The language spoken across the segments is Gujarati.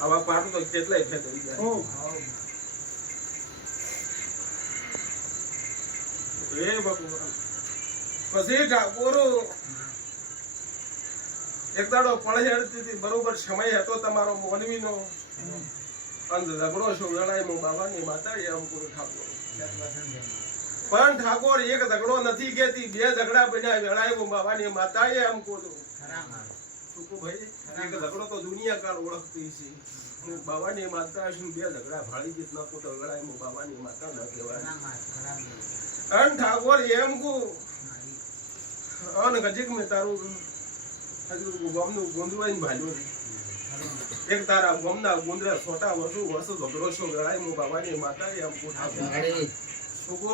આવા પાટું તો કેટલાય ફેર થઈ જાય ઓ ભગવાન. પછી ઠાકોર એક દાડો પળહેડતી બરોબર સમય હતો તમારો મોનવીનો. અંત ઝઘડો છો વેળાએ હું બાબાની માતા એ કરું ઠાકોર. પણ ઠાકોર એક ઝઘડો નથી કેતી બે ઝઘડા બન્યા વેળાએ બાબા ની માતા એમ કરું. સુકુ ભાઈ એક ઝઘડો તો દુનિયા ઓળખતી છે. હું માતા છું બે ઝઘડા ભાળી જીત નાખું તો વેળાએ હું બાબાની માતા ન કહેવાય. અન ઠાકોર એમ કુ અન ગજીક મેં તારું હજુ ગમનું ગુંદવાઈને ભાલ્યું એક તારા ગમના ગુંદરા છોટા વસુ વસુ ઝઘડો છો ગળાય હું બાબાની માતા એમ કુ ઠાકોર. સુકુ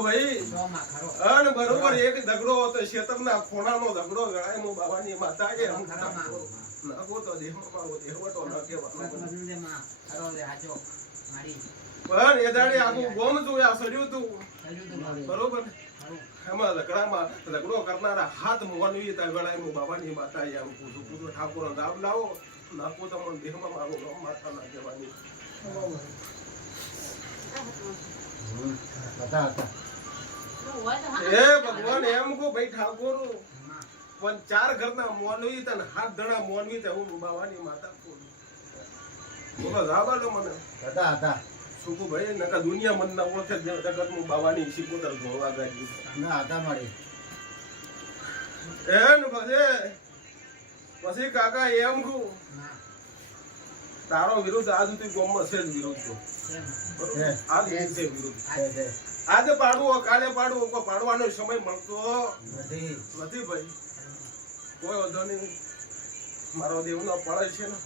અન બરોબર એક ઝઘડો હતો શેતરના ખોણાનો ઝઘડો વેળાએ હું બાબાની માતા કે કુ નાગો તો દેહમાં મારો દેહવટો ન કહેવાનો. પણ એ દાડે આખું ગોમ જોયા સર્યું તું. બરોબર? એમાં ઝઘડામાં ઝઘડો કરનારા હાથ મોનવી તા ગળાય હું બાબાની માતા એમ પૂછું પૂછું ઠાકોર દાબ લાવો. નાખો તમને દેહમાં મારું નામ માતા ના એ ભગવાન એમ કો ભાઈ ઠાકોર પણ ચાર ઘરના મોનવી તને હાથ ધણા મોનવી તે હું બાવાની માતા બોલું બોલો જાબ આલો મને. સુકુ ભાઈ નકા દુનિયા મન ના ઓળખે જગત હું બાવાની શીખોતર ધોવા ગાડી એન પછી પછી કાકા એમ કુ તારો વિરુદ્ધ આજ સુધી ગોમમાં છે જ વિરુદ્ધ તો. આજ છે વિરુદ્ધ આજે પાડવો કાલે પાડવો પાડવાનો સમય મળતો નથી. ભાઈ. કોઈ વાંધો નહીં. મારો દેવનો પડે છે ને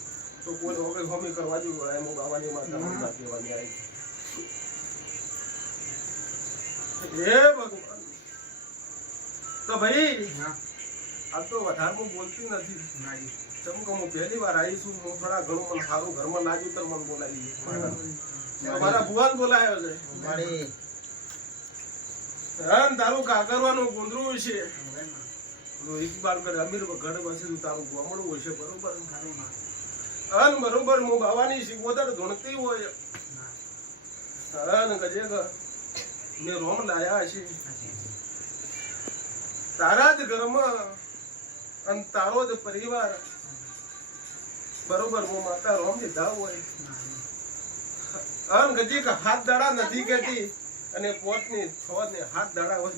તો કોઈ હોમી હોમી કરવા જ પડે એમ બાવાની માતા કહેવાની આવી હે ભગવાન. તો ભાઈ આ તો વધારે બોલતી નથી. ચમ કે હું પહેલી વાર આવી છું હું થોડા ઘણું મને સારું ઘરમાં નાગી તો મને બોલાવી મારા ભુવાન બોલાયો છે. હા ને તારું કાકરવાનું ગુંદરું છે. ઇકબાલ કરે અમીર ઘર બસેલું તારું ગોમડું હશે બરોબર? અન બરોબર હું બાવાની શીખવતર ધૂણતી હોય. અન ગજે મેં રોમ લાયા છે. તારા જ ઘરમાં અન તારો જ પરિવાર. બરોબર હું માતા રોમ લીધા હોય. અન ગજી કે હાથ દાડા નથી કેતી અને પોતની છોડ ને હાથ દાડા હોય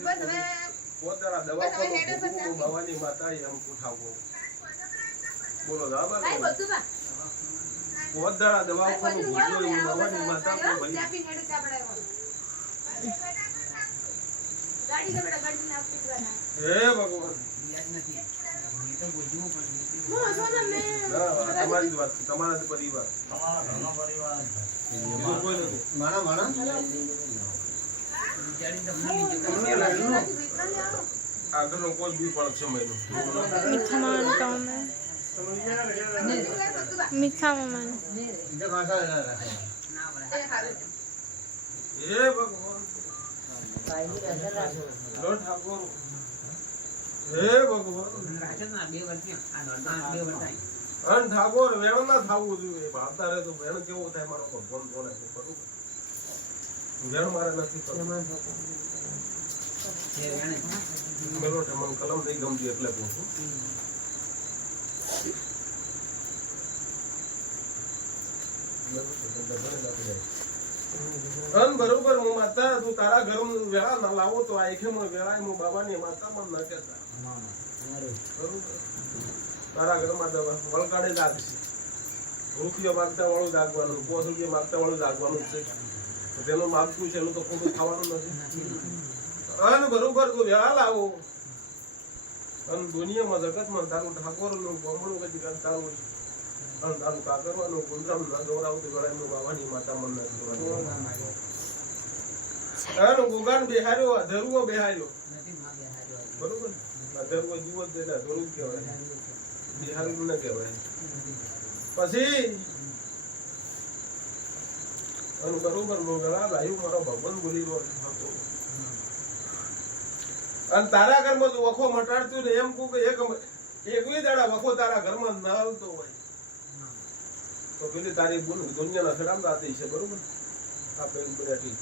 પોત દાડા દવા કરો બાવાની માતા એમ ઉઠાવો બોલો દાબા પોત દાડા દવા કરો બાવાની માતા કો ભાઈ. હે ભગવાન. યાદ આ તમારી જ વાત છે તમારા જ પરિવાર. બીજું કોઈ આગળનો કોઈ બી પણ સમય નો મીઠા માવાનું તમે માવાનું હે ભગવાન. લો ઠાકોર. હે ભગવાન. અન ઠાકોર વેણ ના થાવું જોઈએ. ભાવતા રહે તો વેણ કેવો થાય મારો ભગવાન છે વેણ મારે નથી કરવું. મેલો મને કલમ નહીં ગમતી એટલે પૂછું. અન બરોબર, હું માતા, તું તારા ઘર વેળા ના લાવો તો આખે મને વેળા હું બાબાની માતા માં ના કહેતા. તારા ઘરમાં દવા વળકાડે દાગ છે માગતા વાળું દાગવાનું પાંચ રૂપિયા માગતા વાળું દાગવાનું છે. તેનું માગતું છે, એનું તો ખોટું ખાવાનું નથી. અન બરોબર, તું વેળા લાવો. અન દુનિયામાં જગતમાં તારું ઠાકોરનું, ગોમડું કદી તારું છે અન તારું કાકરવાનું ના દોરાવતું ગળાનું બાવાની માતા મન નથી અન ગુગાન બેહાર્યો અધરુઓ બેહાર્યો. બરોબર અધરુઓ જીવો જ એટલે અધરું કહેવાય. બિહારી ન કહેવાય. પછી અને બરોબર મોગલા લાયું મારો ભગવાન બોલી રહ્યો હતો. અને તારા ઘરમાં તો વખો મટાડતું ને એમ કહું કે એક એકવી દાડા વખો તારા ઘરમાં ન હોય. તો પેલી તારી ભૂલ દુનિયાના સડામ દાતી છે બરોબર? આ બેન બધાથી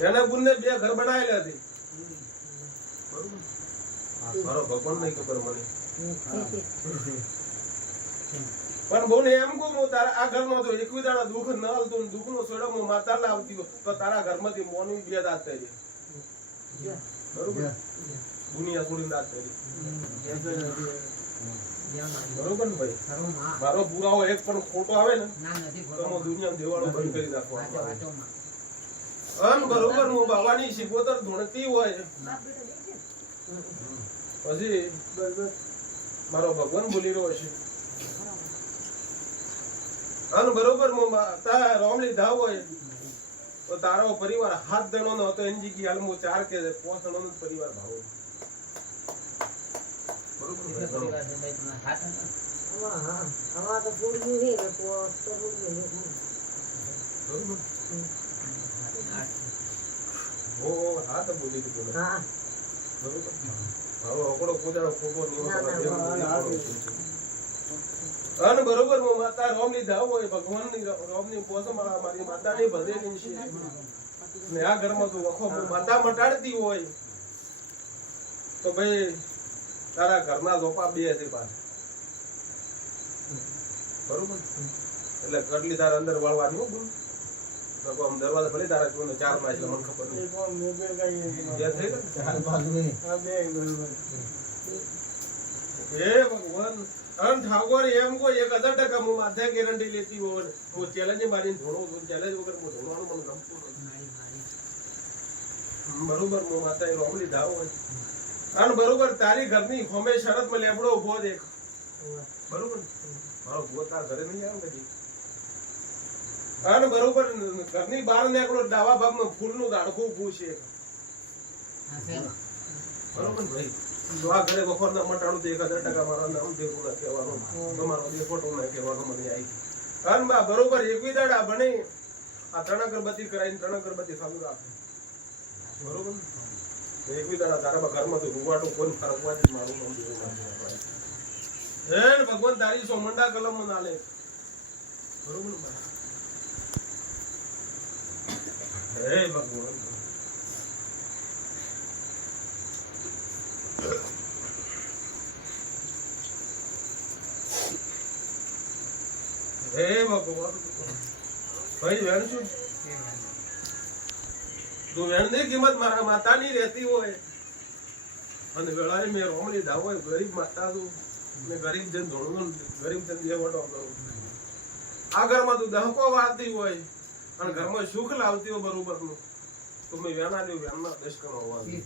એને બુનને બે ઘર બનાવેલા હતી બરોબર? મારો ભગવાન નહીં ખબર મને. પણ બહુ ને એમ કહું તારા આ ઘરમાં તો એકવી દાડા દુઃખ ન હાલતું દુઃખ નો સોડો હું માતા લાવતી હોય તો તારા ઘરમાંથી મોની બે દાંત કરી બરોબર? દુનિયા છોડીને દાંત કરી બરોબર ને ભાઈ? મારો પુરાવો એક પણ ખોટો આવે ને તો દુનિયા દેવાળો બંધ કરી નાખો આમ બરોબર હું બાવાની શિકોતર ધૂણતી હોય. પછી મારો ભગવાન બોલી રહ્યો છે. અન બરોબર હું મા- તા રોમલી ધાવ હોય તો તારો પરિવાર હાથ જણો નો હતો એની જગ્યાએ હાલ હું ચાર કે પાંચ જ પરિવાર ભાવો બરોબર ને ભાઈ? બરોબર ઓ હા તો બોલી દીધું ને. ના, ના, હોય. ના, ના, અને બરોબર હું માતા રોમની ધાવ હોય ભગવાનની રો- રોમની પોસમ મારી માતાની ભજેલી છે ને આ ઘરમાં તું વખો માતા મટાડતી હોય તો ભાઈ તારા ઘરના લોપા બે હતી પાસે. બરોબર? એટલે કડલી તારા અંદર વાળવાની હો બોલ તો આમ દરવાજા ભલે તારા જોને ચારમાં એટલે મને ખબર નહીં. બે થઈ ભગવાન અન ઠાકોર એમ કોઈ એક હજાર ટકા હું માથે ગેરંટી લેતી હોય. હું ચેલેન્જ મારીને ધોળો છું. ચેલેન્જ વગર હું ધોણવાનું મને ગમતું નથી. બરોબર હું માતા રોમલી ધાવ હોય. અને બરોબર તારી ઘરની ખોમે શરતમાં લેબડો ઊભો દેખ. બરોબર? મારો ભૂવો તારા ઘરે નહીં આવ્યો કદી? અને બરોબર ઘરની બહાર નીકળો ડાવા ભાગમાં ફૂલનું ઝાડખું ઊભું છે. બરોબર ભાઈ? આ ઘરે બપોરના મટાડું તો એક હજાર ટકા મારા નામ દેવું ના કહેવાનું. તમારો બે ફોટો ના કહેવાનો મને આવી કારણ બા બરોબર એકવી દાડા બને. આ ત્રણ અગરબત્તી કરાવીને ત્રણ અગરબત્તી ચાલુ રાખે. બરોબર ભગવાન તારી સોમંડા કલમ ના લે બરોબર હે ભગવાન. હે ભગવાન. ભાઈ વેણ છું તું વેણની કિંમત મારા માતાની રહેતી હોય. અને વેળાએ મેં રોમણી ધાવ ગરીબ માતા તું મેં ગરીબ જન ધોણું ગરીબ જન દેવટો કરું આ ઘરમાં તું દહકો વાળતી હોય અને ઘરમાં સુખ લાવતી હોય બરોબરનું તો મેં વેના દઉં વેણના દસ કરવા વાળું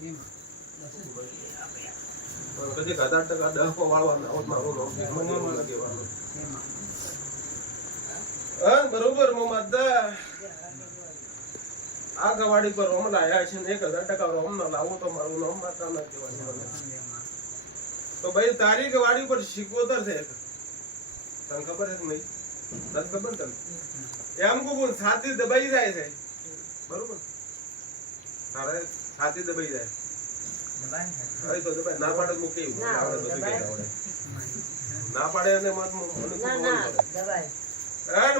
કદી હજાર ટકા દહકો વાળવાના હોત મારું નામ કિંમત એવું ના કહેવાનું. હા બરોબર મોહમ્મદ આ ગવાડી પર રોમ લાયા છે ને એક હજાર ટકા રોમ ના લાવું તો મારું નામ માતા ના કહેવાય. તો ભાઈ તારી ગવાડી પર શીખવતર છે તને ખબર છે કે નહીં? તને ખબર તને એમ કહું છાતી દબાઈ જાય છે. બરોબર? તારે છાતી દબાઈ જાય. ના પાડે મૂકી ના પાડે અને મત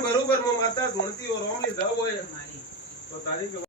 બરોબર માતા ધૂણતી હોય રોમલી ધાવ હોય. તો તારી